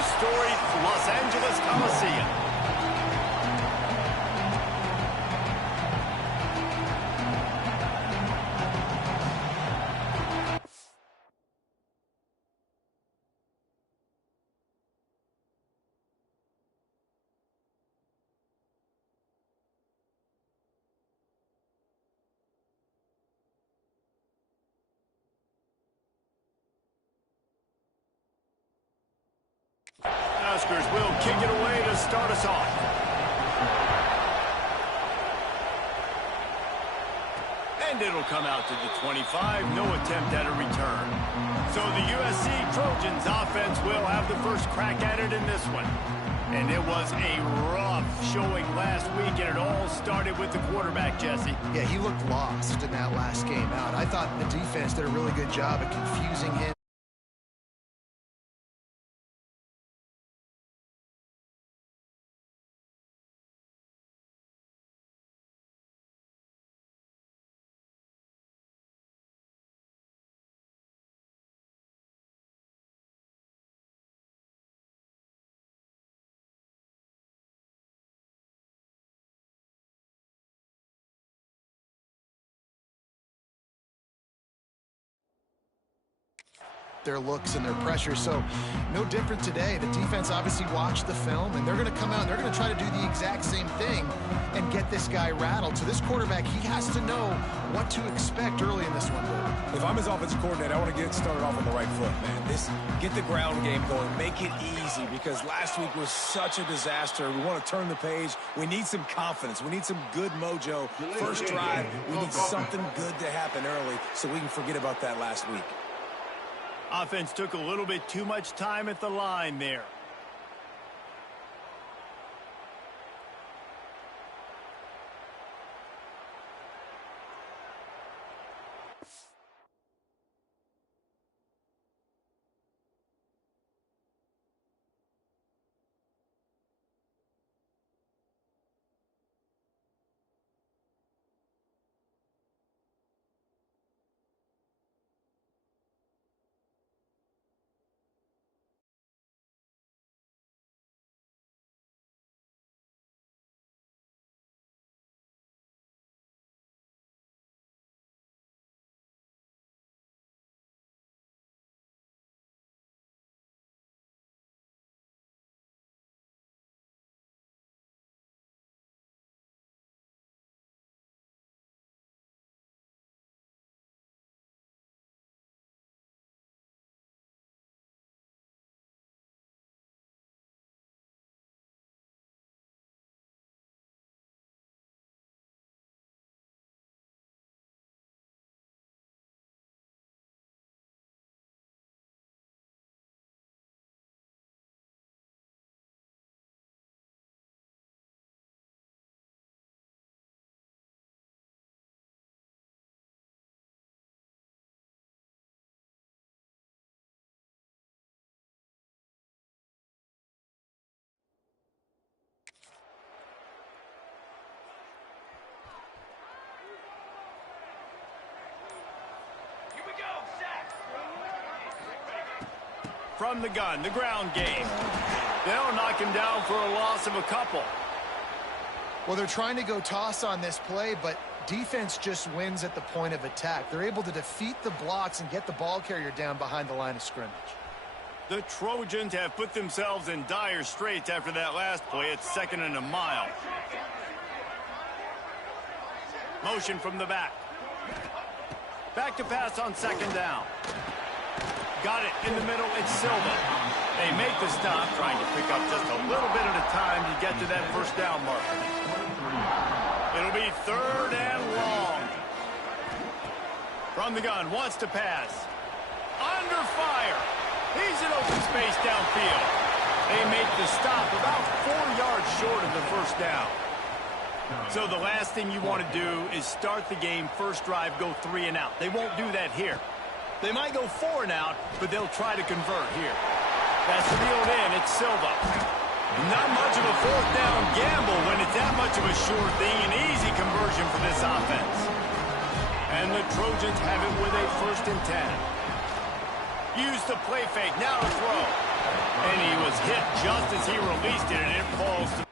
the storied Los Angeles Coliseum. Huskers will kick it away to start us off. And it'll come out to the 25. No attempt at a return. So the USC Trojans offense will have the first crack at it in this one. And it was a rough showing last week, and it all started with the quarterback, Jesse. Yeah, he looked lost in that last game out. I thought the defense did a really good job at confusing him. Their looks and their pressure. So no different today. The defense obviously watched the film, and they're going to come out and they're going to try to do the exact same thing and get this guy rattled. So this quarterback, he has to know what to expect early in this one, dude. If I'm his offensive coordinator, I want to get started off on the right foot, man. Get the ground game going. Make it easy, because last week was such a disaster. We want to turn the page. We need some confidence. We need some good mojo. First drive, we need something good to happen early so we can forget about that last week. Offense took a little bit too much time at the line there. From the gun, the ground game. They'll knock him down for a loss of a couple. Well, they're trying to go toss on this play, but defense just wins at the point of attack. They're able to defeat the blocks and get the ball carrier down behind the line of scrimmage. The Trojans have put themselves in dire straits after that last play. It's 2nd and a mile. Motion from the back. Back to pass on 2nd down. Got it in the middle. It's Silva. They make the stop, trying to pick up just a little bit at a time to get to that first down marker. It'll be 3rd and long. From the gun, wants to pass. Under fire. He's in open space downfield. They make the stop about 4 yards short of the first down. So the last thing you want to do is start the game, first drive, go 3 and out. They won't do that here. They might go 4 and out, but they'll try to convert here. That's reeled in. It's Silva. Not much of a 4th down gamble when it's that much of a sure thing. An easy conversion for this offense. And the Trojans have it with a 1st and 10. used the play fake. Now to throw. And he was hit just as he released it, and it falls to...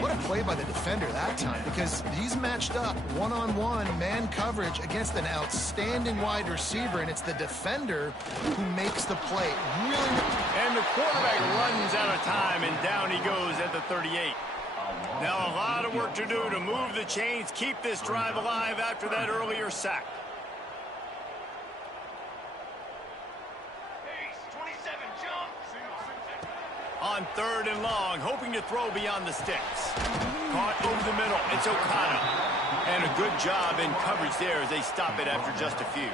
What a play by the defender that time, because he's matched up one-on-one man coverage against an outstanding wide receiver, and it's the defender who makes the play. Really. And the quarterback runs out of time, and down he goes at the 38. Now a lot of work to do to move the chains, keep this drive alive after that earlier sack. On 3rd and long, hoping to throw beyond the sticks. Caught over the middle. It's O'Connor. And a good job in coverage there as they stop it after just a few.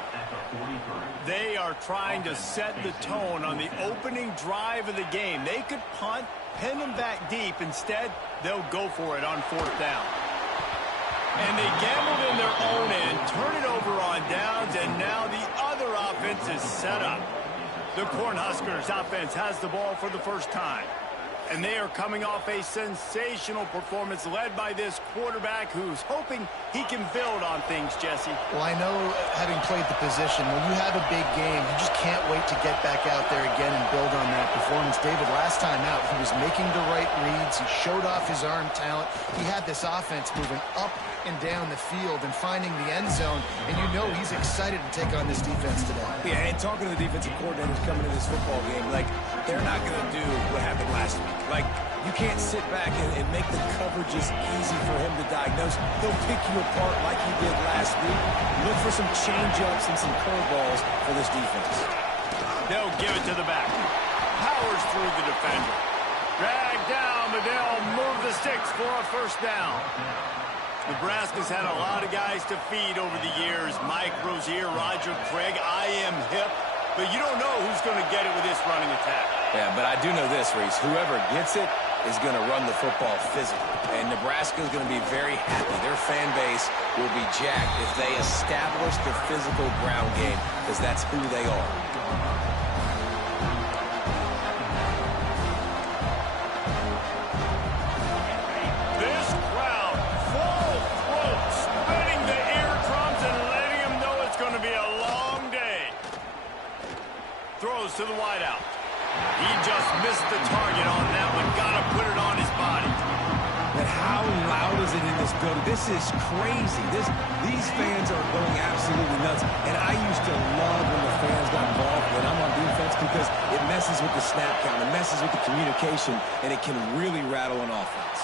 They are trying to set the tone on the opening drive of the game. They could punt, pin them back deep. Instead, they'll go for it on 4th down. And they gambled in their own end, turn it over on downs, and now the other offense is set up. The Cornhuskers offense has the ball for the first time. And they are coming off a sensational performance led by this quarterback who's hoping he can build on things, Jesse. Well, I know, having played the position, when you have a big game, you just can't wait to get back out there again and build on that performance. David, last time out, he was making the right reads. He showed off his arm talent. He had this offense moving up and down the field and finding the end zone, and you know he's excited to take on this defense today. Yeah, and talking to the defensive coordinators coming to this football game, like, they're not going to do what happened last week. Like, you can't sit back and make the coverages easy for him to diagnose. He'll pick you apart like he did last week. Look for some change-ups and some curveballs for this defense. They'll give it to the back. Powers through the defender. Dragged down, but they'll move the sticks for a 1st down. Nebraska's had a lot of guys to feed over the years. Mike Rozier, Roger Craig, I am hip. But you don't know who's going to get it with this running attack. Yeah, but I do know this, Reese. Whoever gets it is going to run the football physically. And Nebraska is going to be very happy. Their fan base will be jacked if they establish the physical ground game, because that's who they are. This crowd, full throat, spinning the eardrums and letting them know it's going to be a long day. Throws to the wideout. He just missed the target on that one. Got to put it on his body. But how loud is it in this building? This is crazy. These fans are going absolutely nuts. And I used to love when the fans got involved when I'm on defense, because it messes with the snap count. It messes with the communication, and it can really rattle an offense.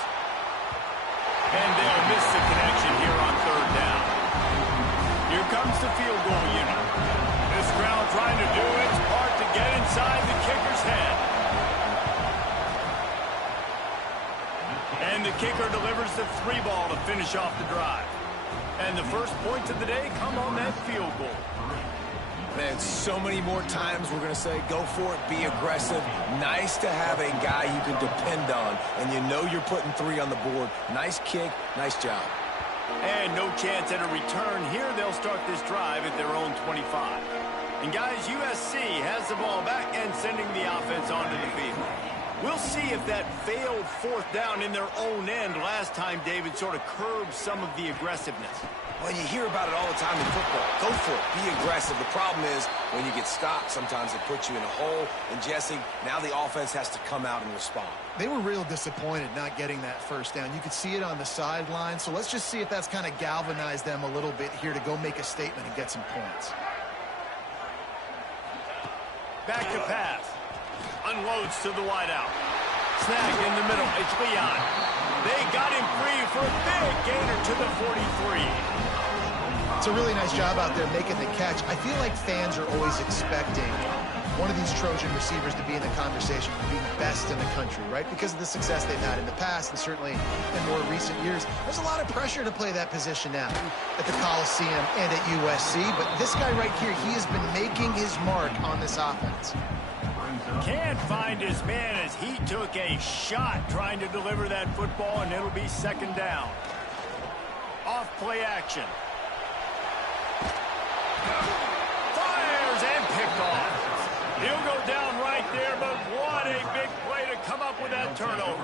And they'll miss the connection here on 3rd down. Here comes the field goal unit. This crowd trying to do its part to get inside the kicker's head. And the kicker delivers the 3 ball to finish off the drive. And the first points of the day come on that field goal. Man, so many more times we're going to say, go for it, be aggressive. Nice to have a guy you can depend on, and you know you're putting 3 on the board. Nice kick, nice job. And no chance at a return here. They'll start this drive at their own 25. And guys, USC has the ball back and sending the offense onto the field. We'll see if that failed fourth down in their own end last time, David, sort of curbed some of the aggressiveness. Well, you hear about it all the time in football. Go for it. Be aggressive. The problem is when you get stopped, sometimes it puts you in a hole. And, Jesse, now the offense has to come out and respond. They were real disappointed not getting that first down. You could see it on the sideline. So let's just see if that's kind of galvanized them a little bit here to go make a statement and get some points. Back to pass. Unloads to the wideout. Snag in the middle. It's Leon. They got him free for a big gainer to the 43. It's a really nice job out there making the catch. I feel like fans are always expecting one of these Trojan receivers to be in the conversation for being best in the country, right? Because of the success they've had in the past and certainly in more recent years. There's a lot of pressure to play that position now at the Coliseum and at USC. But this guy right here, he has been making his mark on this offense. Can't find his man as he took a shot trying to deliver that football, and it'll be second down. Off play action. Fires and picked off. He'll go down right there, but what a big play to come up with that turnover.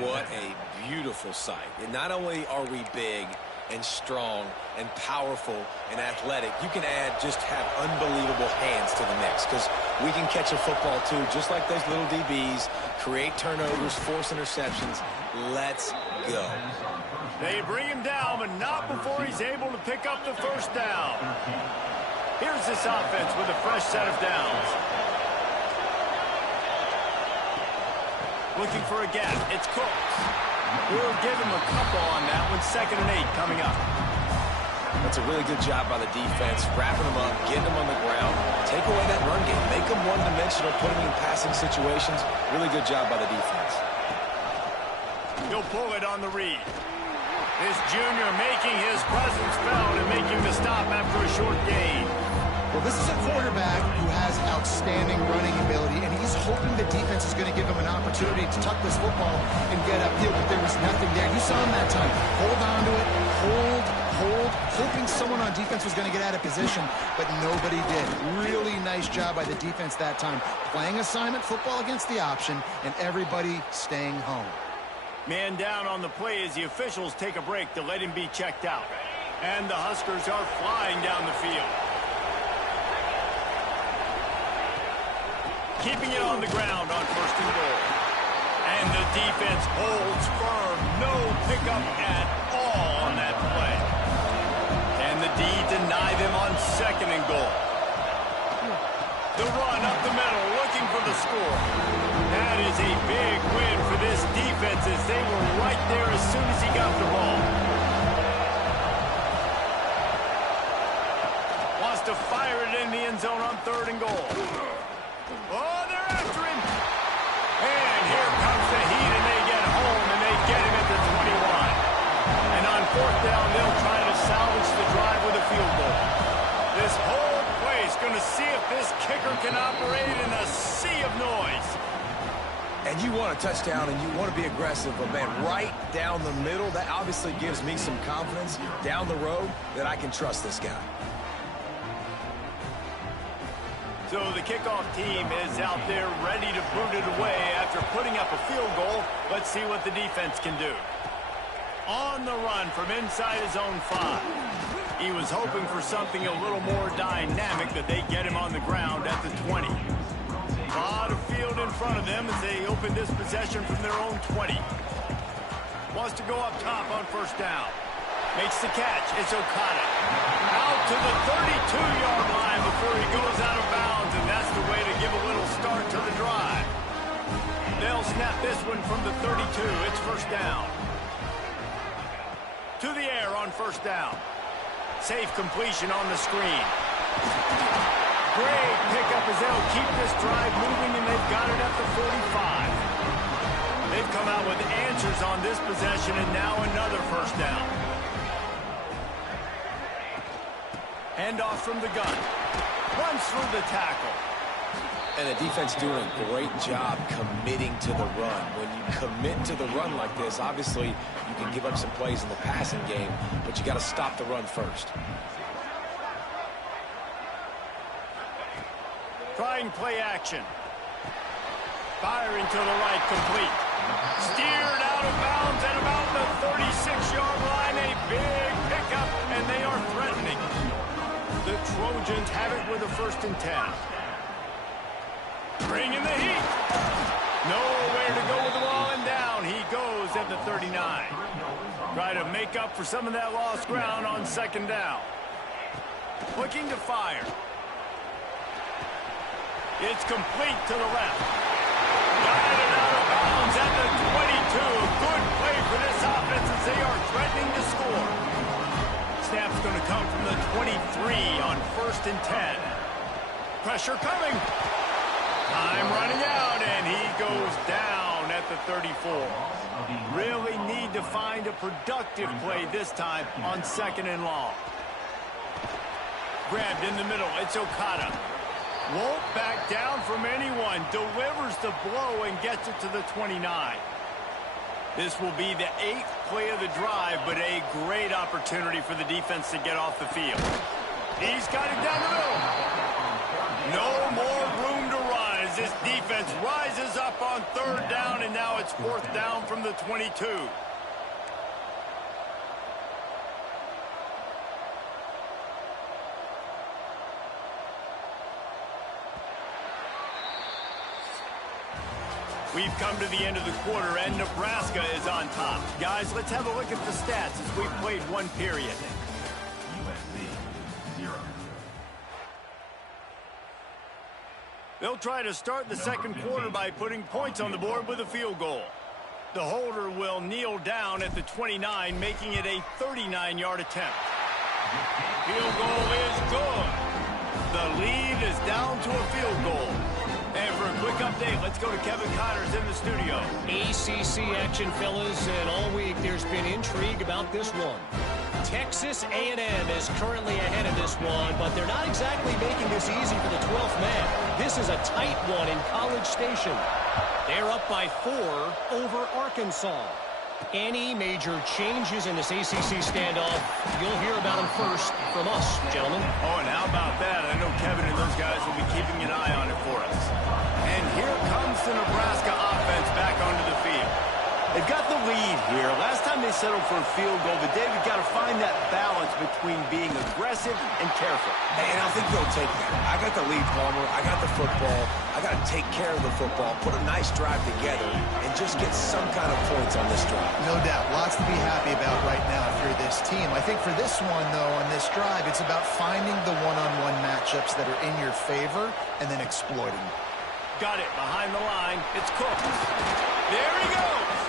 What a beautiful sight. And not only are we big and strong and powerful and athletic, you can just have unbelievable hands to the mix, because we can catch a football too, just like those little DBs, create turnovers, force interceptions. Let's go. They bring him down, but not before he's able to pick up the first down. Here's this offense with a fresh set of downs. Looking for a gap. It's Cooks. We'll give him a couple on that one. 2nd and 8 coming up. That's a really good job by the defense, wrapping them up, getting them on the ground. Take away that run game. Make them one-dimensional, put them in passing situations. Really good job by the defense. He'll pull it on the read. This junior making his presence felt and making the stop after a short gain. Well, this is a quarterback who has outstanding running ability, and he's hoping the defense is going to give him an opportunity to tuck this football and get upfield, but there was nothing there. You saw him that time. Hold on to it, hold, hoping someone on defense was going to get out of position, but nobody did. Really nice job by the defense that time. Playing assignment football against the option, and everybody staying home. Man down on the play as the officials take a break to let him be checked out. And the Huskers are flying down the field. Keeping it on the ground on 1st and goal. And the defense holds firm. No pickup at all on that play. And the D deny them on 2nd and goal. The run up the middle, looking for the score. That is a big win for this defense as they were right there as soon as he got the ball. Wants to fire it in the end zone on 3rd and goal. Oh, they're after him. And here comes the heat, and they get home, and they get him at the 21. And on 4th down, they'll try to salvage the drive with a field goal. This whole place going to see if this kicker can operate in a sea of noise. And you want a touchdown, and you want to be aggressive, but, man, right down the middle, that obviously gives me some confidence down the road that I can trust this guy. So the kickoff team is out there ready to boot it away after putting up a field goal. Let's see what the defense can do. On the run from inside his own 5. He was hoping for something a little more dynamic, that they get him on the ground at the 20. A lot of field in front of them as they open this possession from their own 20. Wants to go up top on 1st down. Makes the catch. It's Okada. Out to the 32-yard line before he goes out of bounds, and that's the way to give a little start to the drive. They'll snap this one from the 32. It's 1st down. To the air on 1st down. Safe completion on the screen. Great pickup as they'll keep this drive moving, and they've got it at the 45. They've come out with answers on this possession, and now another 1st down. Handoff from the gun. Runs through the tackle. And the defense doing a great job committing to the run. When you commit to the run like this, obviously you can give up some plays in the passing game, but you got to stop the run first. Trying play action. Firing to the right, complete. Steered out of bounds at about the 36-yard line. A big pickup, and they are threatening. The Trojans have it with a 1st and 10. Bringing the heat. Nowhere to go with the ball, and down he goes at the 39. Try to make up for some of that lost ground on 2nd down. Looking to fire. It's complete to the left. Guided out of bounds at the 22. Good play for this offense as they are threatening to score. Snap's going to come from the 23 on 1st and 10. Pressure coming. Time running out, and he goes down at the 34. Really need to find a productive play this time on 2nd and long. Grabbed in the middle. It's Okada. Won't back down from anyone. Delivers the blow and gets it to the 29. This will be the 8th play of the drive, but a great opportunity for the defense to get off the field. He's got it down the middle. No more room to run as this defense rises up on 3rd down, and now it's 4th down from the 22. We've come to the end of the quarter, and Nebraska is on top. Guys, let's have a look at the stats as we've played 1 period. They'll try to start the 2nd quarter by putting points on the board with a field goal. The holder will kneel down at the 29, making it a 39-yard attempt. Field goal is good. The lead is down to a field goal. And for a quick update, let's go to Kevin Connors in the studio. ACC action, fellas, and all week there's been intrigue about this one. Texas A&M is currently ahead of this one, but they're not exactly making this easy for the 12th man. This is a tight one in College Station. They're up by 4 over Arkansas. Any major changes in this ACC standoff, you'll hear about them first from us, gentlemen. Oh, and how about that? I know Kevin and those guys will be keeping an eye on it for us. And here comes the Nebraska offense back onto the field. They've got the lead here. Last time they settled for a field goal, but David got to find that balance between being aggressive and careful. And I think they'll take that. I got the lead, Palmer. I got the football. I got to take care of the football, put a nice drive together, and just get some kind of points on this drive. No doubt. Lots to be happy about right now if you're this team. I think for this one, though, on this drive, it's about finding the one-on-one matchups that are in your favor and then exploiting them. Got it behind the line. It's Cook. There he goes.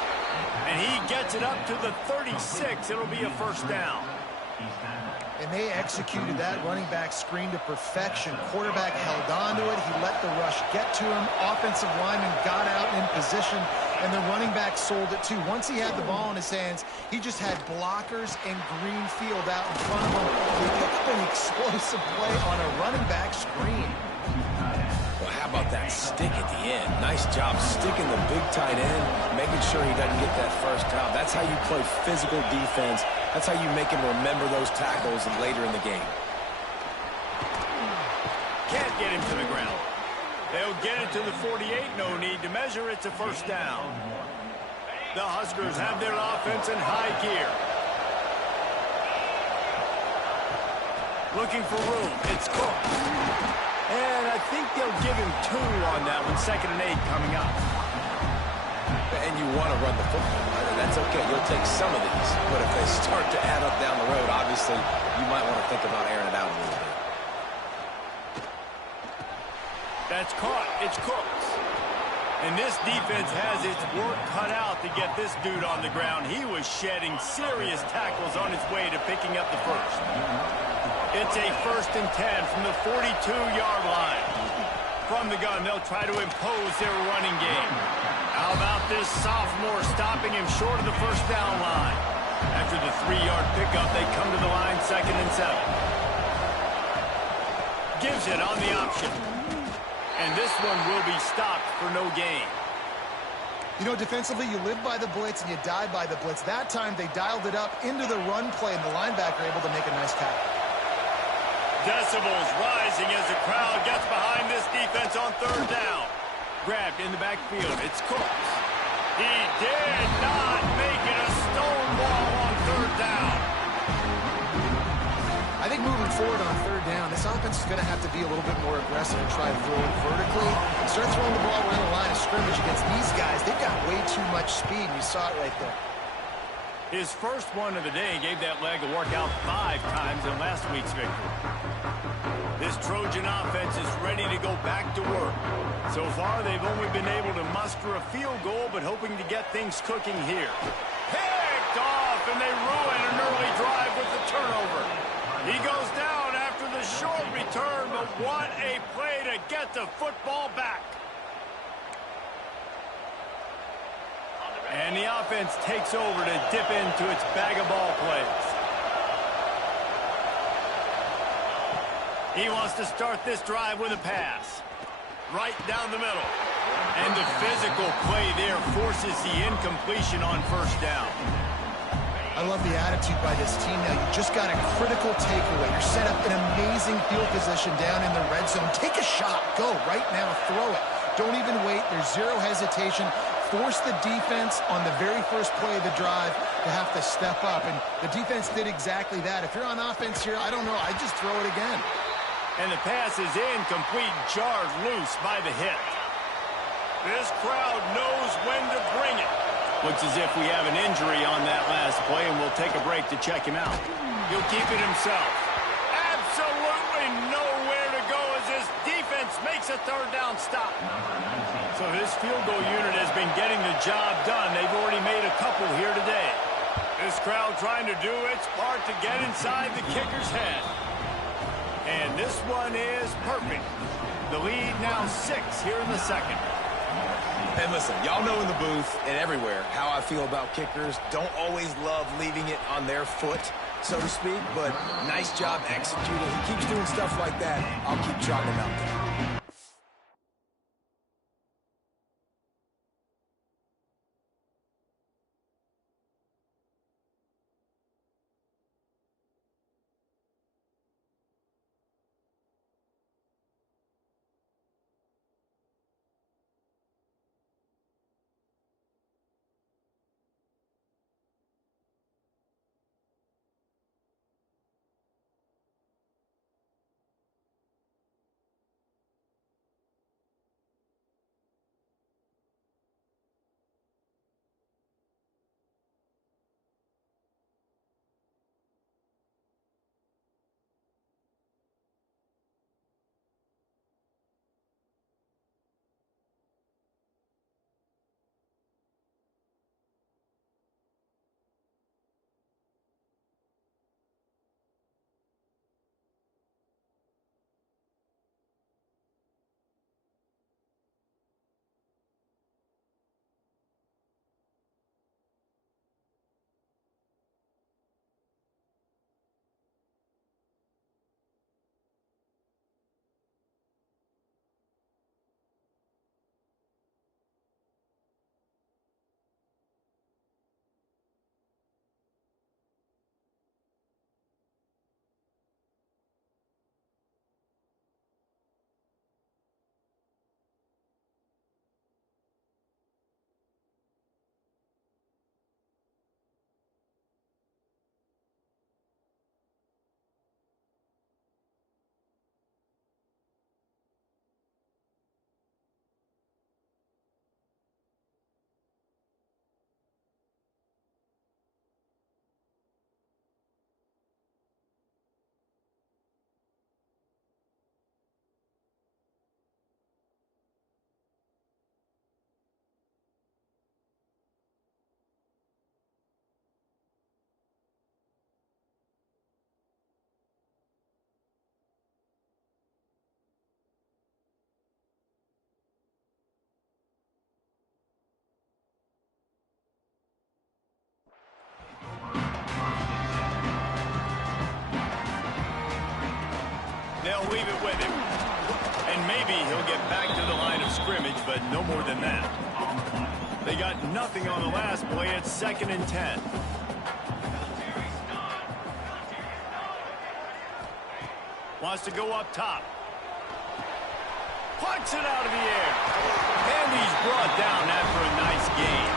And he gets it up to the 36. It'll be a 1st down. And they executed that running back screen to perfection. Quarterback held on to it. He let the rush get to him. Offensive lineman got out in position, and the running back sold it too. Once he had the ball in his hands, he just had blockers and green field out in front of him. He picked up an explosive play on a running back screen. Well, how about that stick at the end? Nice job sticking the big tight end, making sure he doesn't get that 1st down. That's how you play physical defense. That's how you make him remember those tackles later in the game. Can't get him to the ground. They'll get it to the 48. No need to measure. It's a 1st down. The Huskers have their offense in high gear. Looking for room. It's Cook. And I think they'll give him 2 on that one. 2nd and 8 coming up. And you want to run the football, right? And that's okay. You'll take some of these. But if they start to add up down the road, obviously, you might want to think about airing it out a little bit. That's caught. It's Cooks. And this defense has its work cut out to get this dude on the ground. He was shedding serious tackles on his way to picking up the 1st. It's a 1st and 10 from the 42-yard line. From the gun, they'll try to impose their running game. How about this sophomore stopping him short of the 1st down line? After the 3-yard pickup, they come to the line 2nd and 7. Gives it on the option. And this one will be stopped for no gain. You know, defensively, you live by the blitz and you die by the blitz. That time, they dialed it up into the run play, and the linebacker able to make a nice tackle. Decibels rising as the crowd gets behind this defense on 3rd down. grabbed in the backfield. It's Cooks. He did not make it a stonewall on third down. I think moving forward on third down, this offense is going to have to be a little bit more aggressive and try to throw it vertically. Start throwing the ball around the line of scrimmage against these guys. They've got way too much speed, and you saw it right there. His first one of the day gave that leg a workout 5 times in last week's victory. This Trojan offense is ready to go back to work. So far, they've only been able to muster a field goal, but hoping to get things cooking here. Picked off, and they ruin an early drive with the turnover. He goes down after the short return, but what a play to get the football back. And the offense takes over to dip into its bag of ball plays. He wants to start this drive with a pass. Right down the middle. And the physical play there forces the incompletion on first down. I love the attitude by this team now. You just got a critical takeaway. You're set up in amazing field position down in the red zone. Take a shot. Go right now. Throw it. Don't even wait. There's zero hesitation. Force the defense on the very first play of the drive to have to step up. And the defense did exactly that. If you're on offense here, I don't know. I'd just throw it again. And the pass is incomplete, jarred loose by the hit. This crowd knows when to bring it. Looks as if we have an injury on that last play, and we'll take a break to check him out. He'll keep it himself. Absolutely nowhere to go as this defense makes a third down stop. So this field goal unit has been getting the job done. They've already made a couple here today. This crowd trying to do its part to get inside the kicker's head. And this one is perfect. The lead now 6 here in the second. And listen, y'all know in the booth and everywhere how I feel about kickers. Don't always love leaving it on their foot, so to speak, but nice job executing. He keeps doing stuff like that. I'll keep trotting him out there. They'll leave it with him. And maybe he'll get back to the line of scrimmage, but no more than that. They got nothing on the last play. It's 2nd and 10. Wants to go up top. Punts it out of the air. And he's brought down after a nice gain.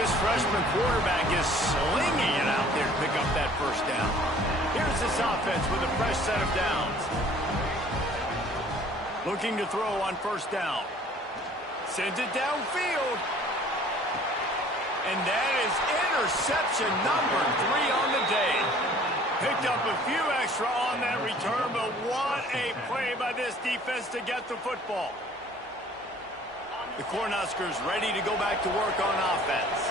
This freshman quarterback is slinging it out there to pick up that first down. Here's this offense with a fresh set of downs. Looking to throw on first down. Sends it downfield. And that is interception number 3 on the day. Picked up a few extra on that return, but what a play by this defense to get the football. The Cornhuskers ready to go back to work on offense.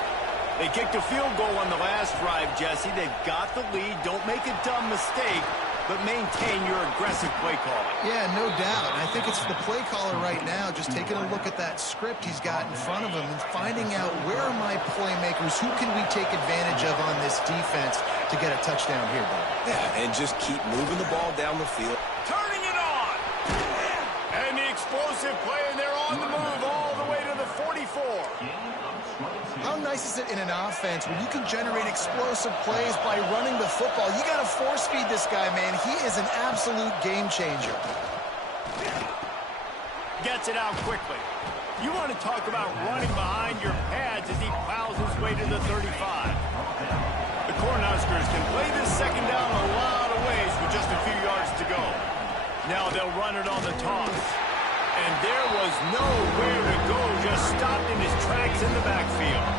They kicked a field goal on the last drive, Jesse. They've got the lead. Don't make a dumb mistake, but maintain your aggressive play calling. Yeah, no doubt. I think it's the play caller right now just taking a look at that script he's got in front of him and finding out where are my playmakers, who can we take advantage of on this defense to get a touchdown here, Bob. Yeah, and just keep moving the ball down the field. Turning it on! And the explosive play, and they're on the move all the way to the 44. How nice is it in an offense when you can generate explosive plays by running the football? You got to force feed this guy, man. He is an absolute game changer. Gets it out quickly. You want to talk about running behind your pads as he plows his way to the 35. The Cornhuskers can play this second down a lot of ways with just a few yards to go. Now they'll run it on the toss. And there was nowhere to go, just stopped in his tracks in the backfield.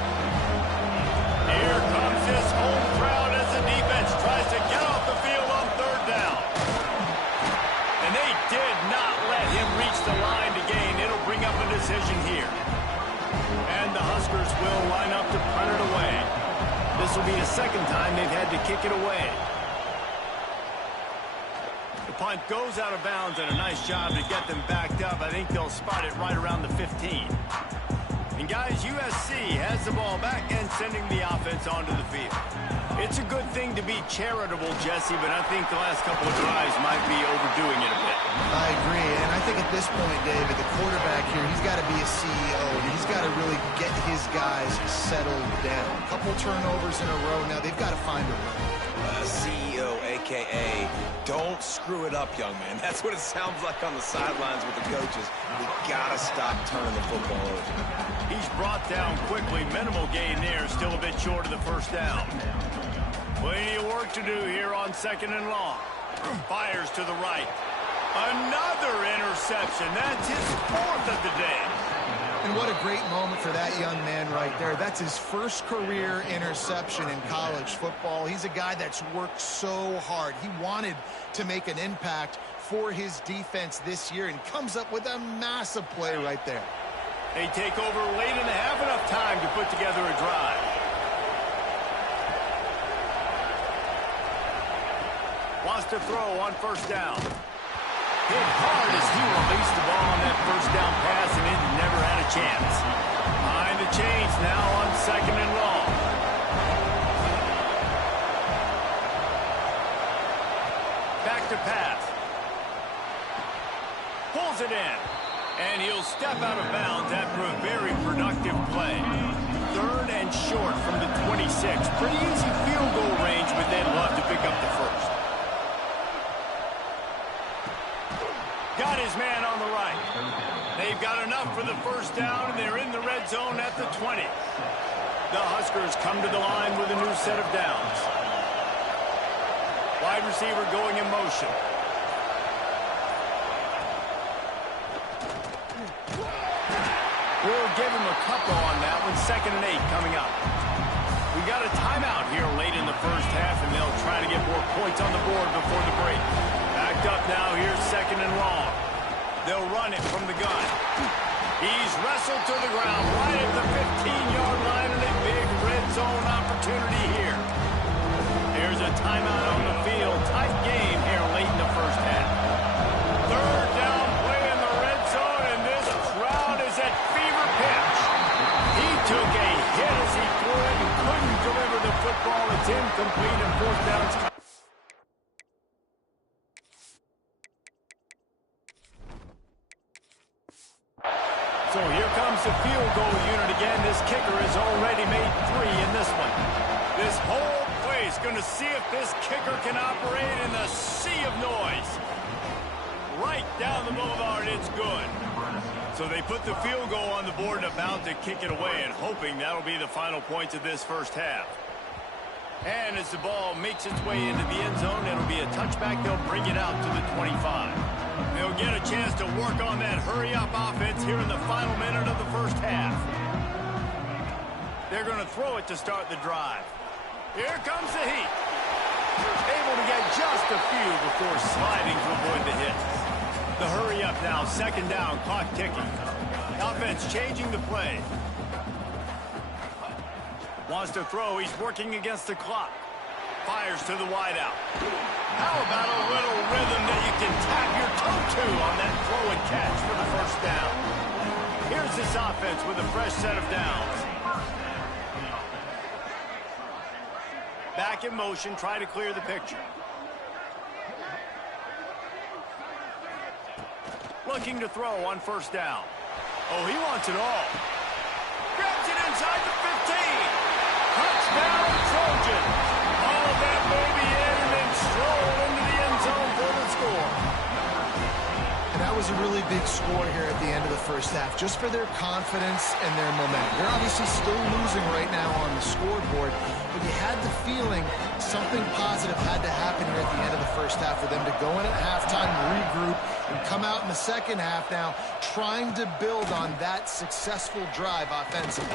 Here comes this home crowd as the defense tries to get off the field on third down. And they did not let him reach the line to gain. It'll bring up a decision here. And the Huskers will line up to punt it away. This will be the second time they've had to kick it away. The punt goes out of bounds, and a nice job to get them backed up. I think they'll spot it right around the 15. And guys, USC has the ball back and sending the offense onto the field. It's a good thing to be charitable, Jesse, but I think the last couple of drives might be overdoing it a bit. I agree, and I think at this point, David, the quarterback here, he's got to be a CEO, and he's got to really get his guys settled down. A couple turnovers in a row now. They've got to find a rhythm. CEO, a.k.a. don't screw it up, young man. That's what it sounds like on the sidelines with the coaches. We got to stop turning the football over. He's brought down quickly. Minimal gain there. Still a bit short of the first down. Plenty of work to do here on second and long. Fires to the right. Another interception. That's his 4th of the day. And what a great moment for that young man right there. That's his first career interception in college football. He's a guy that's worked so hard. He wanted to make an impact for his defense this year and comes up with a massive play right there. They take over late in the half, enough time to put together a drive. Wants to throw on first down. Hit hard as he released the ball on that first down pass, and it never had a chance. Behind the chains now on second and long. Back to pass. Pulls it in. And he'll step out of bounds after a very productive play. 3rd and short from the 26. Pretty easy field goal range, but they'd love to pick up the first. Got his man on the right. They've got enough for the first down, and they're in the red zone at the 20. The Huskers come to the line with a new set of downs. Wide receiver going in motion. We'll give him a couple on that one. 2nd and 8 coming up. We got a timeout here late in the first half, and they'll try to get more points on the board before the break. Backed up now. Here's 2nd and long. They'll run it from the gun. He's wrestled to the ground right at the 15-yard line, and a big red zone opportunity here. There's a timeout on the field. Tight game here late in the first half. 3rd down play in the red zone, and this crowd is at fever pitch. He took a hit as he threw it and couldn't deliver the football. It's incomplete, and 4th down's coming. So here comes the field goal unit again. This kicker has already made 3 in this one. This whole place going to see if this kicker can operate in the sea of noise. Right down the boulevard, it's good. So they put the field goal on the board and about to kick it away, and hoping that'll be the final points of this first half. And as the ball makes its way into the end zone, it'll be a touchback. They'll bring it out to the 25. They'll get a chance to work on that hurry-up offense here in the final minute of the first half. They're going to throw it to start the drive. Here comes the heat. Able to get just a few before sliding to avoid the hits. The hurry up now, second down, clock ticking. Offense changing the play. Wants to throw, he's working against the clock. Fires to the wideout. How about a little rhythm that you can tap your toe to on that throw and catch for the first down? Here's this offense with a fresh set of downs. Back in motion, try to clear the picture. Looking to throw on first down. Oh, he wants it all. Grabs it inside the 15. Touchdown, Trojans. All of that baby in and then stroll into the end zone for the score. And that was a really big score here at the end of the first half, just for their confidence and their momentum. They're obviously still losing right now on the scoreboard, but you had the feeling something positive had to happen here at the end of the first half for them to go in at halftime, regroup, and come out in the second half now trying to build on that successful drive offensively.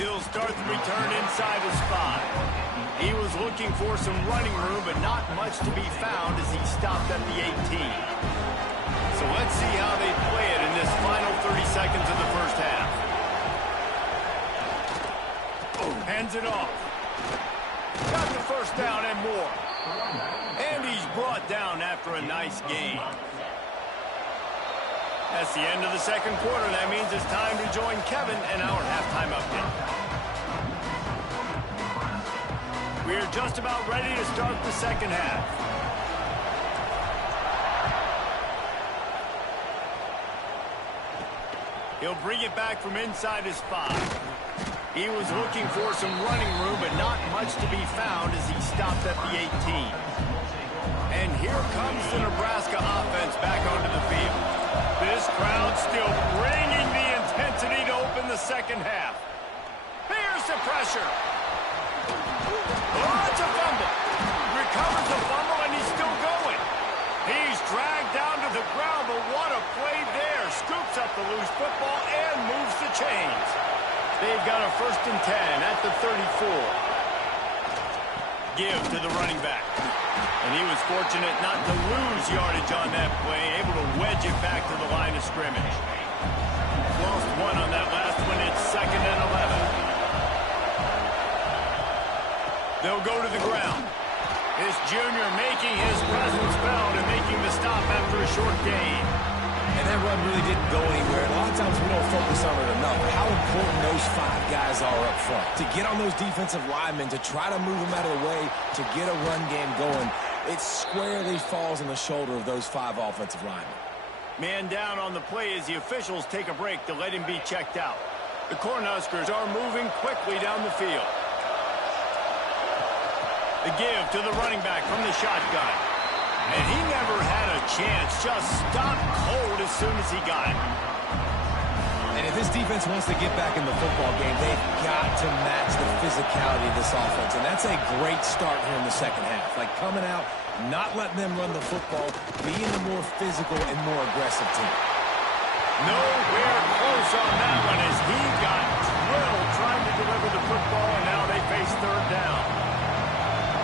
He'll start the return inside his 5. He was looking for some running room, but not much to be found as he stopped at the 18. So let's see how they play it in this final 30 seconds of the first half. Hands it off. Got the first down and more. And he's brought down after a nice gain. That's the end of the second quarter. That means it's time to join Kevin and our halftime update. We're just about ready to start the second half. He'll bring it back from inside his 5. He was looking for some running room, but not much to be found as he stopped at the 18. And here comes the Nebraska offense back onto the field. This crowd still bringing the intensity to open the second half. Here's the pressure. Oh, it's a fumble. Recovers the fumble, and he's still going. He's dragged down to the ground, but what a play there. Scoops up the loose football and moves the chains. They've got a 1st and 10 at the 34. Give to the running back. And he was fortunate not to lose yardage on that play, able to wedge it back to the line of scrimmage. Lost one on that last one. It's 2nd and 11. They'll go to the ground. This junior making his presence felt and making the stop after a short gain. And that run really didn't go anywhere. And a lot of times we don't focus on it enough. How important those 5 guys are up front. To get on those defensive linemen, to try to move them out of the way, to get a run game going, it squarely falls on the shoulder of those 5 offensive linemen. Man down on the play as the officials take a break to let him be checked out. The Cornhuskers are moving quickly down the field. The give to the running back from the shotgun. And he never had a chance, just stopped cold as soon as he got it. And if this defense wants to get back in the football game, they've got to match the physicality of this offense. And that's a great start here in the second half. Like coming out, not letting them run the football, being the more physical and more aggressive team. Nowhere close on that one as he got drilled trying to deliver the football, and now they face 3rd down.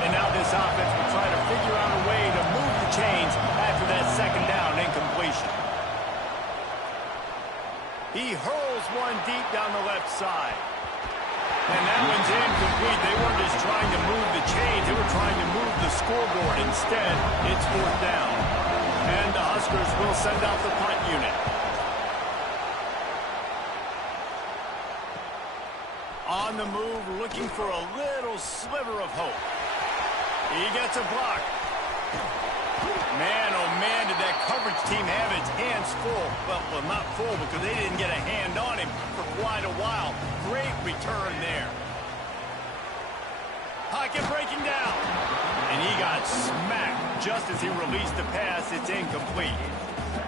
And now this offense will try to figure out a way to move the chains after that 2nd down incompletion. He hurls one deep down the left side. And that one's incomplete. They weren't just trying to move the chains. They were trying to move the scoreboard. Instead, it's 4th down. And the Huskers will send out the punt unit. On the move, looking for a little sliver of hope. He gets a block. Man, oh man, did that coverage team have its hands full. Well, not full because they didn't get a hand on him for quite a while. Great return there. Pocket breaking down. And he got smacked just as he released the pass. It's incomplete.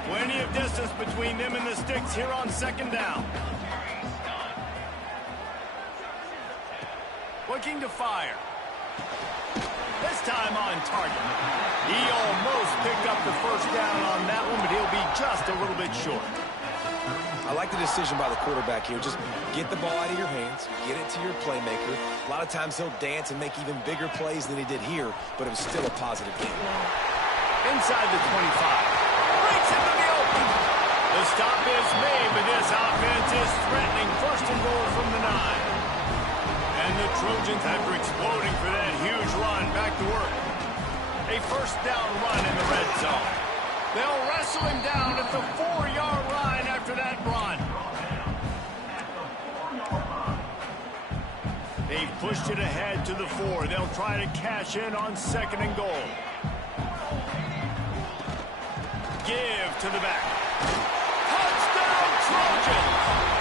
Plenty of distance between them and the sticks here on second down. Looking to fire. This time on target. He almost picked up the first down on that one, but he'll be just a little bit short. I like the decision by the quarterback here. Just get the ball out of your hands, get it to your playmaker. A lot of times he'll dance and make even bigger plays than he did here, but it was still a positive game. Inside the 25. Breaks into the open. The stop is made, but this offense is threatening. First and goal from the 9. And the Trojans, after exploding for that huge run, back to work. A first down run in the red zone. They'll wrestle him down at the 4-yard line after that run. They've pushed it ahead to the 4. They'll try to cash in on second and goal. Give to the back. Touchdown, Trojans!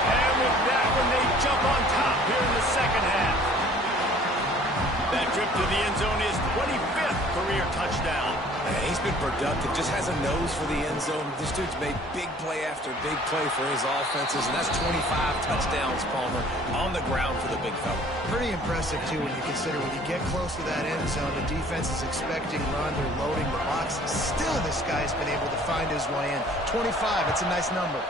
And with that one, they jump on top here in the second half. That trip to the end zone is 25th career touchdown. Man, he's been productive, just has a nose for the end zone. This dude's made big play after big play for his offenses, and that's 25 touchdowns, Palmer, on the ground for the big fella. Pretty impressive, too, when you consider when you get close to that end zone, the defense is expecting run, they're loading the box. Still, this guy's been able to find his way in. 25, it's a nice number.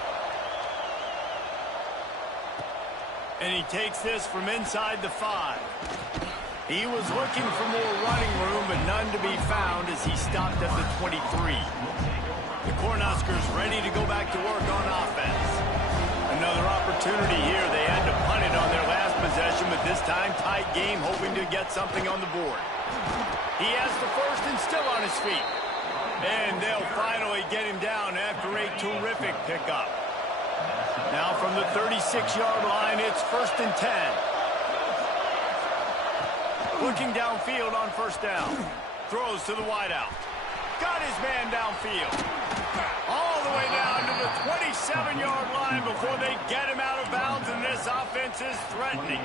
And he takes this from inside the 5. He was looking for more running room, but none to be found as he stopped at the 23. The Cornhuskers ready to go back to work on offense. Another opportunity here. They had to punt it on their last possession, but this time tight game, hoping to get something on the board. He has the first and still on his feet. And they'll finally get him down after a terrific pickup. Now from the 36-yard line, it's first and 10. Looking downfield on first down. Throws to the wideout. Got his man downfield. All the way down to the 27-yard line before they get him out of bounds, and this offense is threatening.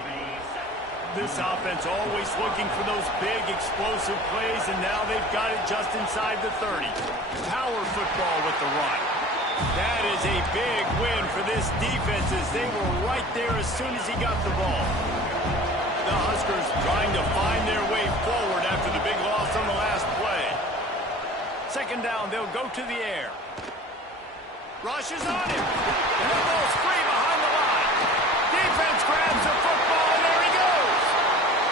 This offense always looking for those big, explosive plays, and now they've got it just inside the 30. Power football with the run. That is a big win for this defense as they were right there as soon as he got the ball. The Huskers trying to find their way forward after the big loss on the last play. Second down, they'll go to the air. Rushes on him. And the ball's free behind the line. Defense grabs the football, and there he goes.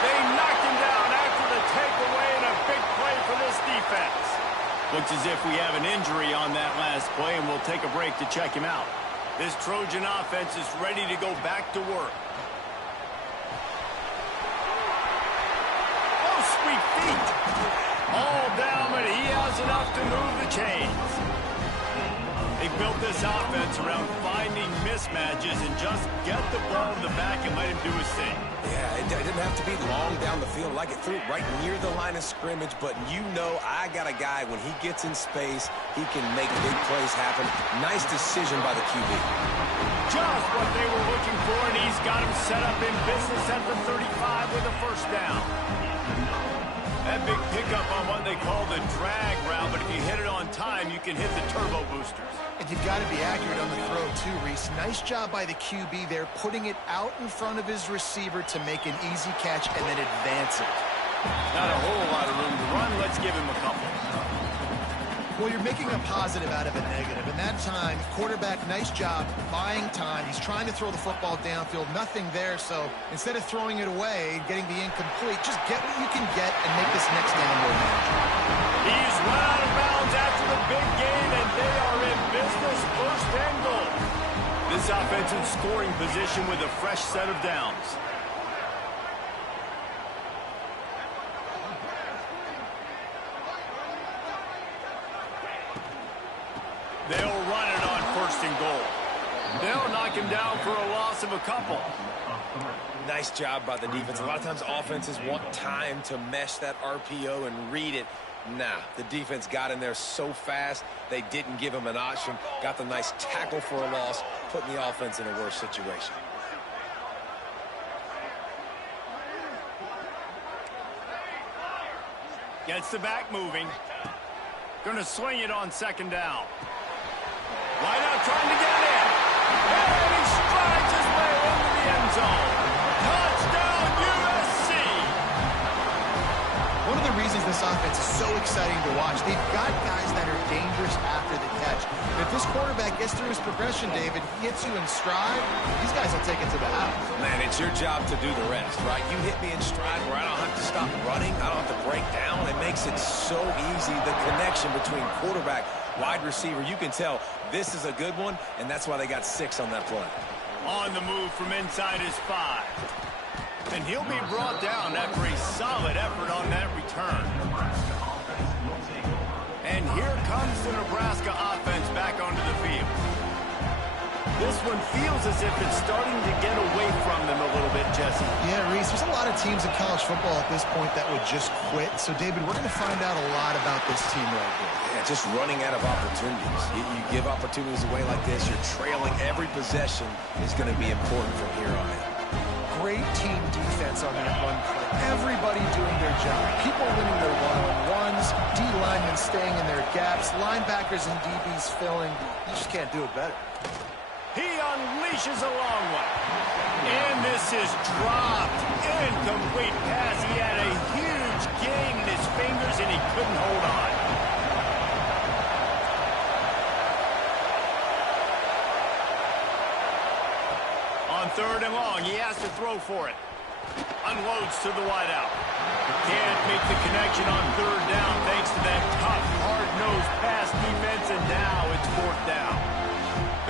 They knocked him down after the takeaway, and a big play for this defense. Looks as if we have an injury on that last play, and we'll take a break to check him out. This Trojan offense is ready to go back to work. Sweet feet. All down, but he has enough to move the chains. They built this offense around finding mismatches and just get the ball in the back and let him do his thing. Yeah, it didn't have to be long down the field. Like it threw it right near the line of scrimmage, but you know I got a guy, when he gets in space, he can make big plays happen. Nice decision by the QB. Just what they were looking for, and he's got him set up in business at the 35 with a first down. That big pickup on what they call the drag route, but if you hit it on time, you can hit the turbo boosters. And you've got to be accurate on the throw, too, Reese. Nice job by the QB there, putting it out in front of his receiver to make an easy catch and then advance it. Not a whole lot of room to run. Let's give him a couple. Well, you're making a positive out of a negative. And that time, quarterback, nice job buying time. He's trying to throw the football downfield. Nothing there. So instead of throwing it away, getting the incomplete, just get what you can get and make this next down more manageable. He's run out of bounds after the big game, and they are in business, first and goal. This offense in scoring position with a fresh set of downs. They'll run it on first and goal. They'll knock him down for a loss of a couple. Nice job by the defense. A lot of times offenses want time to mesh that RPO and read it. Nah, the defense got in there so fast, they didn't give him an option. Got the nice tackle for a loss, putting the offense in a worse situation. Gets the back moving. Going to swing it on second down. Wide out trying to get it in. And he strides his way into the end zone. Touchdown, USC! One of the reasons this offense is so exciting to watch, they've got guys that are dangerous after the catch. If this quarterback gets through his progression, David, he hits you in stride, these guys will take it to the house. Man, it's your job to do the rest, right? You hit me in stride where I don't have to stop running. I don't have to break down. It makes it so easy, the connection between quarterback, wide receiver. You can tell this is a good one, and that's why they got 6 on that play. On the move from inside his 5. And he'll be brought down after a solid effort on that return. And here comes the Nebraska offense back onto the field. This one feels as if it's starting to get away from them a little bit, Jesse. Yeah, Reese, there's a lot of teams in college football at this point that would just quit. So, David, we're going to find out a lot about this team right here. Yeah, just running out of opportunities. You give opportunities away like this, you're trailing. Every possession is going to be important from here on in. Great team defense on that run play. Everybody doing their job. People winning their one-on-ones, D linemen staying in their gaps, linebackers and DBs filling. You just can't do it better. He unleashes a long one. And this is dropped. Incomplete pass. He had a huge gain in his fingers and he couldn't hold on. On 3rd and long, he has to throw for it. Unloads to the wideout. Can't make the connection on 3rd down thanks to that tough, hard-nosed pass defense, and now it's 4th down.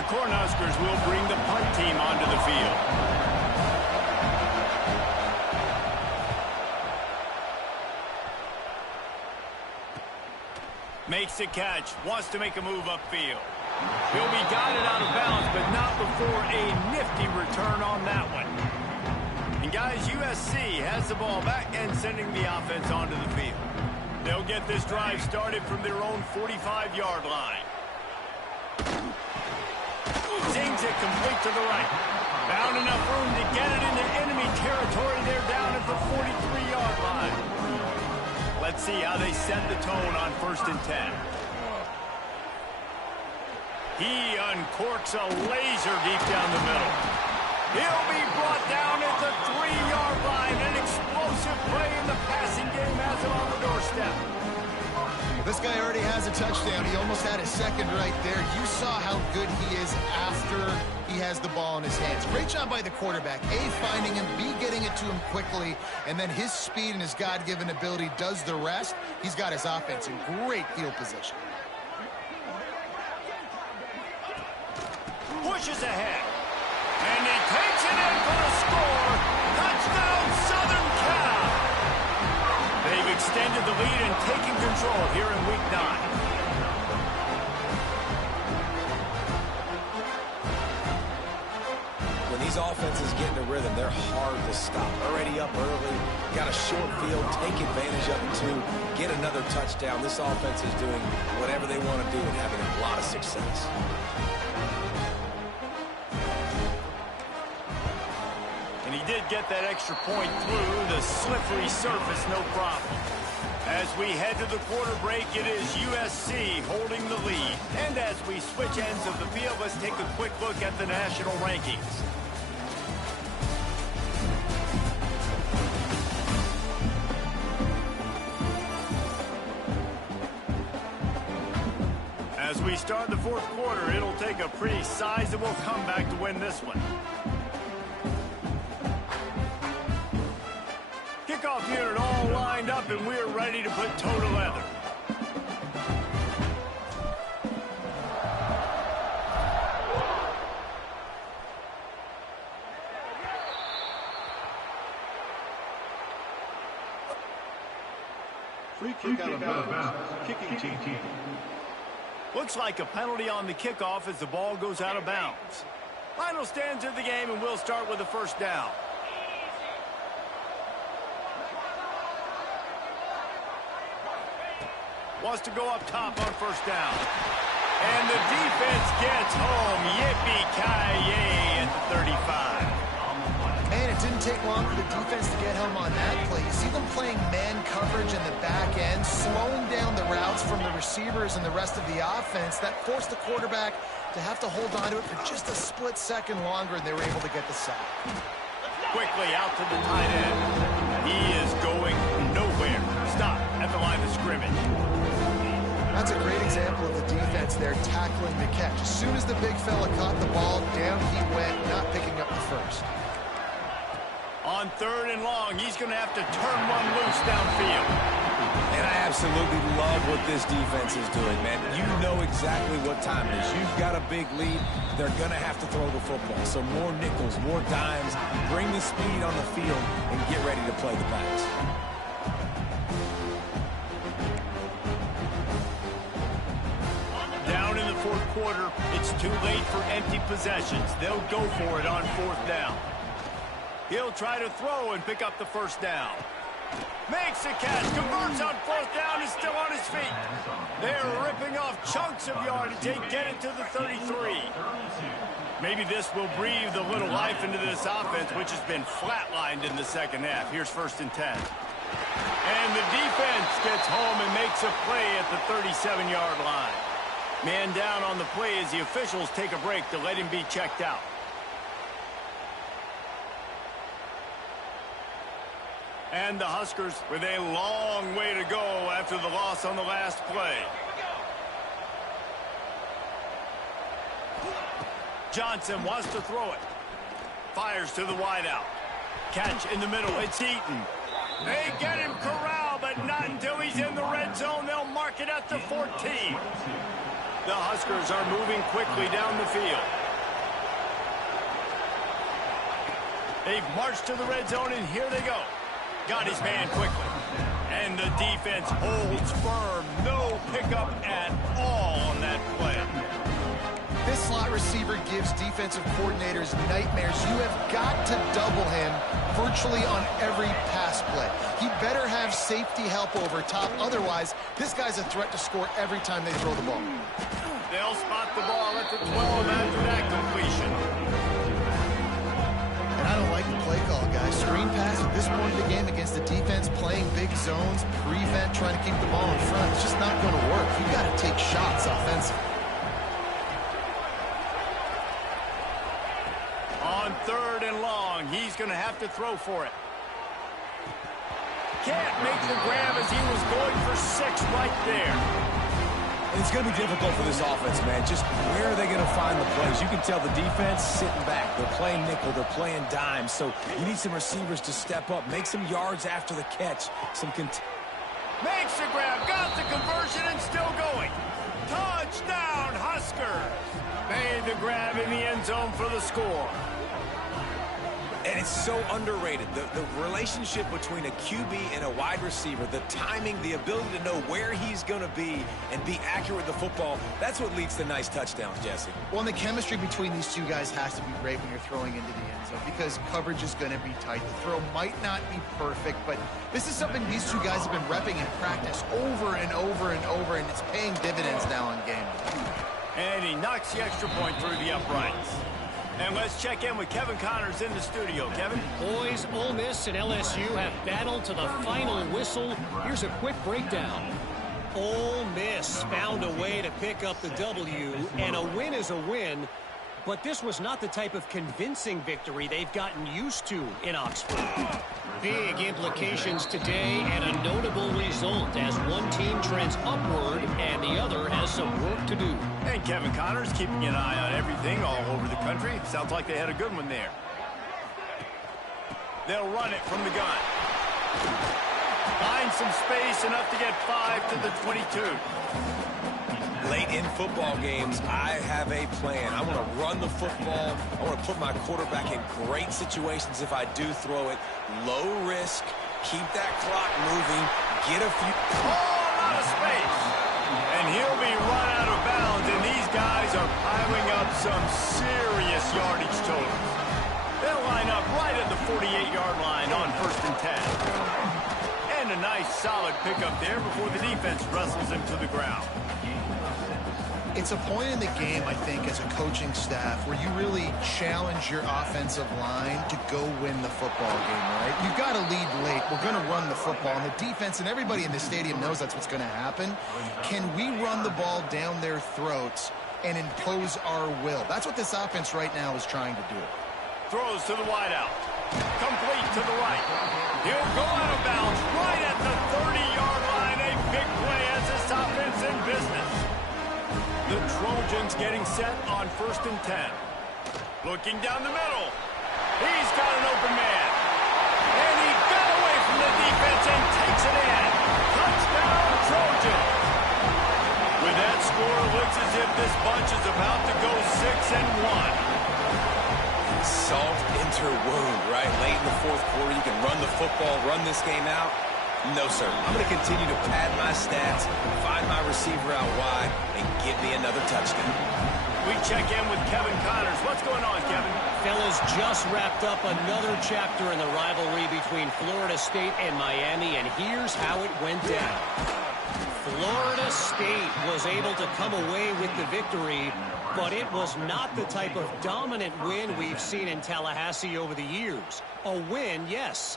The Cornhuskers will bring the punt team onto the field. Makes the catch, wants to make a move upfield. He'll be guided out of bounds, but not before a nifty return on that one. And guys, USC has the ball back and sending the offense onto the field. They'll get this drive started from their own 45-yard line. Zings it complete to the right. Found enough room to get it into enemy territory. They're down at the 43-yard line. Let's see how they set the tone on 1st and 10. He uncorks a laser deep down the middle. He'll be brought down at the 3-yard line. An explosive play in the passing game has him on the doorstep. This guy already has a touchdown. He almost had his 2nd right there. You saw how good he is after he has the ball in his hands. Great job by the quarterback. A, finding him, B, getting it to him quickly, and then his speed and his God-given ability does the rest. He's got his offense in great field position. Pushes ahead. And he takes it in for the score. Touchdown, Southern Cal. They've extended the lead and taken control here in Week 9. When these offenses get in a rhythm, they're hard to stop. Already up early, got a short field, take advantage of it too, get another touchdown. This offense is doing whatever they want to do and having a lot of success. And he did get that extra point through the slippery surface, no problem. As we head to the quarter break, it is USC holding the lead. And as we switch ends of the field, let's take a quick look at the national rankings. As we start the 4th quarter, it'll take a pretty sizable comeback to win this one. Kickoff unit all lined up, and we're ready to put toe to leather. Free kick out of bounds. Kicking team. Looks like a penalty on the kickoff as the ball goes out of bounds. Final stands of the game, and we'll start with the 1st down. Wants to go up top on 1st down. And the defense gets home. Yippee-ki-yay at the 35. And it didn't didn't take long for the defense to get home on that play. You see them playing man coverage in the back end, slowing down the routes from the receivers and the rest of the offense. That forced the quarterback to have to hold on to it for just a split second longer, and they were able to get the sack. Quickly out to the tight end. He is going nowhere. Stop at the line of scrimmage. That's a great example of the defense there tackling the catch. As soon as the big fella caught the ball, down he went, not picking up the first. On 3rd and long, he's going to have to turn one loose downfield. And I absolutely love what this defense is doing, man. You know exactly what time it is. You've got a big lead. They're going to have to throw the football. So more nickels, more dimes. Bring the speed on the field and get ready to play the pass. Down in the 4th quarter, it's too late for empty possessions. They'll go for it on 4th down. He'll try to throw and pick up the first down. Makes a catch, converts on 4th down, is still on his feet. They're ripping off chunks of yardage. They get it to the 33. Maybe this will breathe a little life into this offense, which has been flatlined in the second half. Here's 1st and 10. And the defense gets home and makes a play at the 37-yard line. Man down on the play as the officials take a break to let him be checked out. And the Huskers with a long way to go after the loss on the last play. Johnson wants to throw it. Fires to the wideout. Catch in the middle. It's Eaton. They get him corralled, but not until he's in the red zone. They'll mark it at the 14. The Huskers are moving quickly down the field. They've marched to the red zone, and here they go. Got his man quickly. And the defense holds firm. No pickup at all on that play. This slot receiver gives defensive coordinators nightmares. You have got to double him virtually on every pass play. He better have safety help over top. Otherwise, this guy's a threat to score every time they throw the ball. They'll spot the ball at the 12 after that completion. And I don't like the play call, guys. Screen pass at this point of the game against the defense, playing big zones, prevent, trying to keep the ball in front. It's just not going to work. You've got to take shots offensively. On 3rd and long, he's going to have to throw for it. Can't make the grab as he was going for 6 right there. It's going to be difficult for this offense, man. Just where are they going to find the plays? You can tell the defense sitting back. They're playing nickel. They're playing dime. So you need some receivers to step up, make some yards after the catch. Makes the grab, got the conversion, and still going. Touchdown, Huskers. Made the grab in the end zone for the score. And it's so underrated. The relationship between a QB and a wide receiver, the timing, the ability to know where he's going to be and be accurate with the football, that's what leads to nice touchdowns, Jesse. Well, and the chemistry between these two guys has to be great when you're throwing into the end zone because coverage is going to be tight. The throw might not be perfect, but this is something these two guys have been repping in practice over and over and over, and it's paying dividends now in game. And he knocks the extra point through the uprights. And let's check in with Kevin Connors in the studio. Kevin? Boys, Ole Miss and LSU have battled to the final whistle. Here's a quick breakdown. Ole Miss found a way to pick up the W, and a win is a win. But this was not the type of convincing victory they've gotten used to in Oxford. Big implications today and a notable result as one team trends upward and the other has some work to do. And Kevin Connors keeping an eye on everything all over the country. Sounds like they had a good one there. They'll run it from the gun. Find some space enough to get 5 to the 22. Late in football games, I have a plan. I want to run the football. I want to put my quarterback in great situations if I do throw it. Low risk, keep that clock moving, get a few... Oh, a lot of space. And he'll be run out of bounds, and these guys are piling up some serious yardage totals. They'll line up right at the 48-yard line on 1st and 10. And a nice solid pickup there before the defense wrestles him to the ground. It's a point in the game, I think, as a coaching staff where you really challenge your offensive line to go win the football game, right? You've got to lead late. We're going to run the football. And the defense and everybody in the stadium knows that's what's going to happen. Can we run the ball down their throats and impose our will? That's what this offense right now is trying to do. Throws to the wideout. Complete to the right. He'll go out of bounds right at the 30-yard line. A big play as this offense in business. The Trojans getting set on 1st and 10. Looking down the middle. He's got an open man. And he got away from the defense and takes it in. Touchdown, Trojans. With that score, it looks as if this bunch is about to go 6-1. Salt into wound, right? Late in the 4th quarter, you can run the football, run this game out. No, sir. I'm going to continue to pad my stats, find my receiver out wide, and give me another touchdown. We check in with Kevin Connors. What's going on, Kevin? Fellas, just wrapped up another chapter in the rivalry between Florida State and Miami, and here's how it went down. Florida State was able to come away with the victory, but it was not the type of dominant win we've seen in Tallahassee over the years. A win, yes,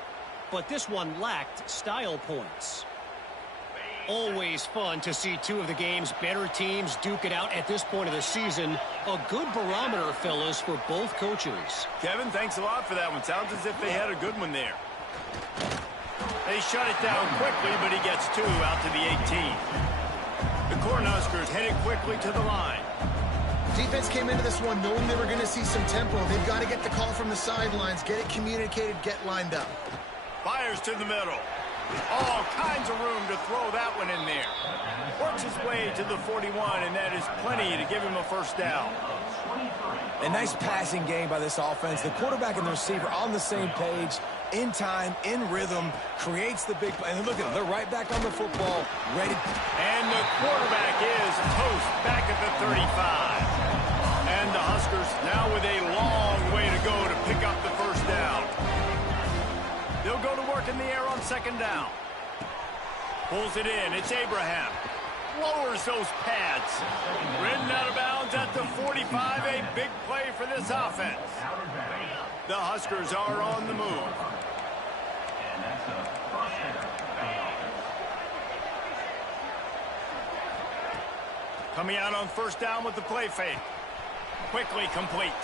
but this one lacked style points. Always fun to see two of the game's better teams duke it out at this point of the season. A good barometer, fellas, for both coaches. Kevin, thanks a lot for that one. Sounds as if they had a good one there. They shut it down quickly, but he gets 2 out to the 18. The Cornhuskers headed quickly to the line. Defense came into this one knowing they were going to see some tempo. They've got to get the call from the sidelines, get it communicated, get lined up. Fires to the middle. All kinds of room to throw that one in there. Works his way to the 41, and that is plenty to give him a 1st down. A nice passing game by this offense. The quarterback and the receiver on the same page, in time, in rhythm, creates the big play. And look at them, they're right back on the football, ready. And the quarterback is toast back at the 35. And the Huskers now with a long way to go to pick up the 1st down. They'll go to work in the air on 2nd down. Pulls it in. It's Abraham. Lowers those pads. Ridden out of bounds at the 45. A big play for this offense. The Huskers are on the move. Coming out on 1st down with the play fake. Quickly complete.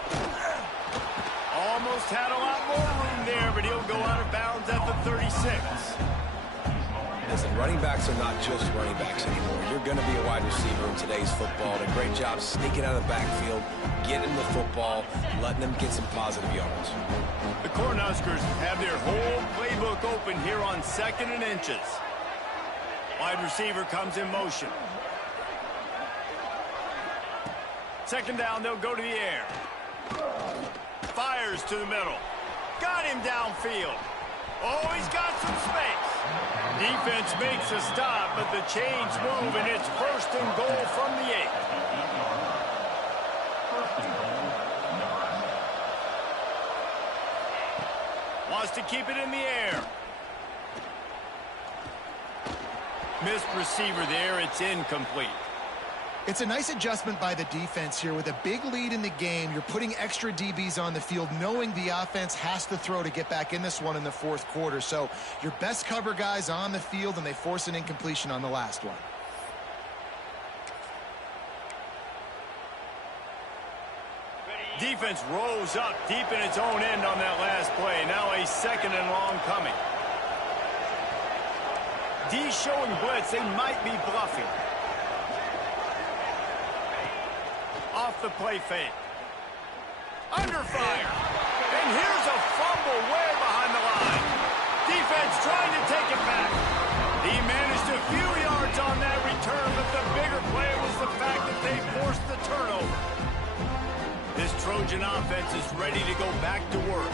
Almost had a lot more room there, but he'll go out of bounds at the 36. Listen, running backs are not just running backs anymore. You're going to be a wide receiver in today's football. And a great job sneaking out of the backfield, getting the football, letting them get some positive yards. The Cornhuskers have their whole playbook open here on 2nd and inches. Wide receiver comes in motion. 2nd down, they'll go to the air. Fires to the middle. Got him downfield. Oh, he's got some space. Defense makes a stop, but the chains move, and it's 1st and goal from the 8. Wants to keep it in the air. Missed receiver there. It's incomplete. It's a nice adjustment by the defense here. With a big lead in the game, you're putting extra DBs on the field, knowing the offense has to throw to get back in this one in the 4th quarter. So your best cover guys on the field, and they force an incompletion on the last one. Defense rose up deep in its own end on that last play. Now a 2nd and long coming. D showing blitz. They might be bluffing. Off the play fake. Under fire. And here's a fumble way behind the line. Defense trying to take it back. He managed a few yards on that return, but the bigger play was the fact that they forced the turnover. This Trojan offense is ready to go back to work.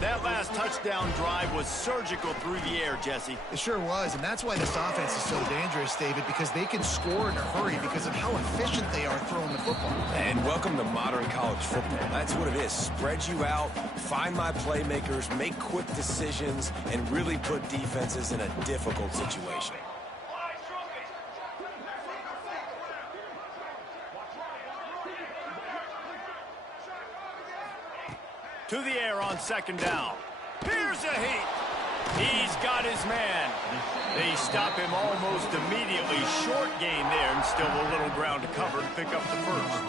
That last touchdown drive was surgical through the air, Jesse. It sure was, and that's why this offense is so dangerous, David, because they can score in a hurry because of how efficient they are throwing the football. And welcome to modern college football. That's what it is. Spread you out, find my playmakers, make quick decisions, and really put defenses in a difficult situation. To the air on second down. Here's a heat. He's got his man. They stop him almost immediately. Short gain there, and still a little ground to cover to pick up the first.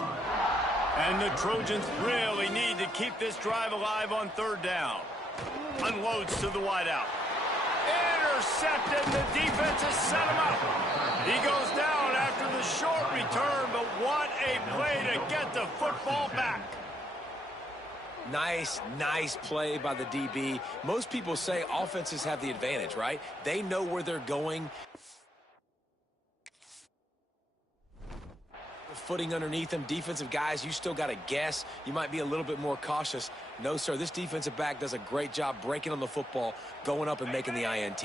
And the Trojans really need to keep this drive alive on third down. Unloads to the wideout. Intercepted. The defense has set him up. He goes down after the short return, but what a play to get the football back. Nice play by the DB. Most people say offenses have the advantage, right? They know where they're going. Footing underneath them, defensive guys, you still got to guess. You might be a little bit more cautious. No, sir, this defensive back does a great job breaking on the football, going up and making the INT.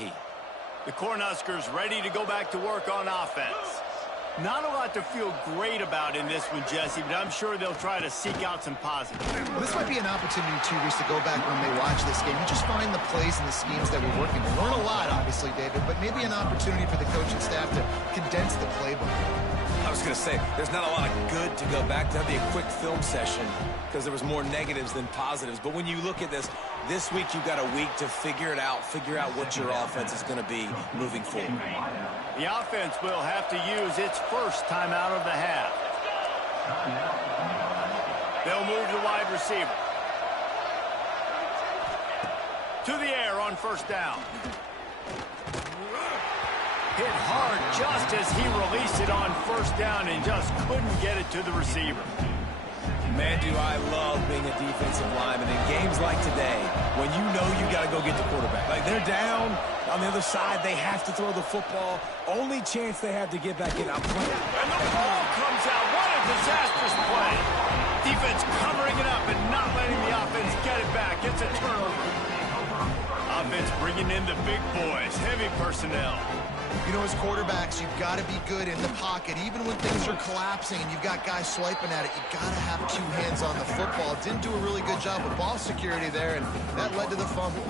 The Cornhuskers ready to go back to work on offense. Not a lot to feel great about in this one, Jesse, but I'm sure they'll try to seek out some positives. Well, this might be an opportunity, too, Reese, to go back when they watch this game. You just find the plays and the schemes that we're working. We learn a lot, obviously, David, but maybe an opportunity for the coaching staff to condense the playbook. I was going to say, there's not a lot of good to go back. That'd be a quick film session because there was more negatives than positives. But when you look at this week you've got a week to figure it out, figure out what your offense is going to be moving forward. The offense will have to use its first time out of the half. They'll move the wide receiver. To the air on first down. Hit hard just as he released it on first down and just couldn't get it to the receiver. Man, do I love being a defensive lineman in games like today when you know you got to go get the quarterback. Like, they're down on the other side. They have to throw the football. Only chance they have to get back in. And the ball comes out. What a disastrous play. Defense covering it up and not letting the offense get it back. It's a turnover. Offense bringing in the big boys. Heavy personnel. You know, as quarterbacks, you've got to be good in the pocket. Even when things are collapsing and you've got guys swiping at it, you've got to have two hands on the football. Didn't do a really good job with ball security there, and that led to the fumble.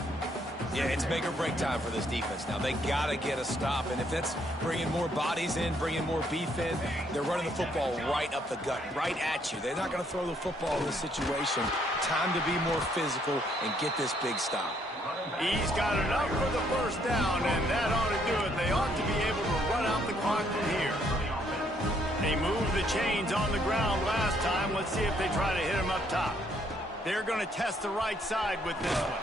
Yeah, it's make or break time for this defense now. They got to get a stop, and if that's bringing more bodies in, bringing more beef in, they're running the football right up the gut, right at you. They're not going to throw the football in this situation. Time to be more physical and get this big stop. He's got enough for the first down, and that ought to do it. They ought to be able to run out the clock from here. They moved the chains on the ground last time. Let's see if they try to hit him up top. They're going to test the right side with this one.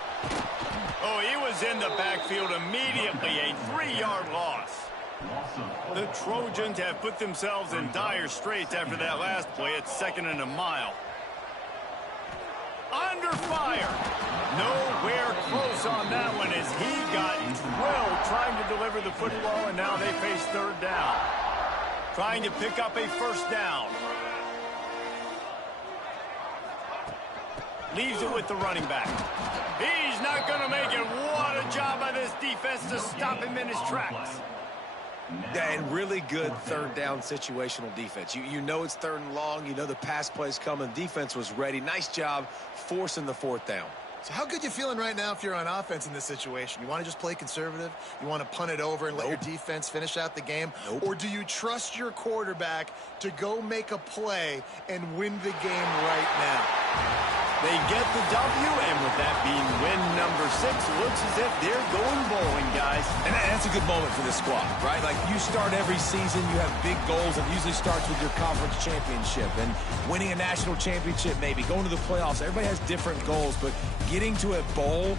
Oh, he was in the backfield immediately. A 3-yard loss. The Trojans have put themselves in dire straits after that last play. It's 2nd and a mile. Under fire. Nowhere close on that one as he got drilled trying to deliver the football, and now they face third down. Trying to pick up a first down. Leaves it with the running back. He's not going to make it. What a job by this defense to stop him in his tracks. And really good third down situational defense. You know it's 3rd and long. You know the pass play's coming. Defense was ready. Nice job forcing the 4th down. So how good you feeling right now if you're on offense in this situation? You want to just play conservative? You want to punt it over and let your defense finish out the game? Or do you trust your quarterback to go make a play and win the game right now? They get the W, and with that being win number 6, looks as if they're going bowling, guys. And that's a good moment for this squad, right? Like, you start every season, you have big goals. It usually starts with your conference championship and winning a national championship, maybe going to the playoffs. Everybody has different goals, but getting to a bowl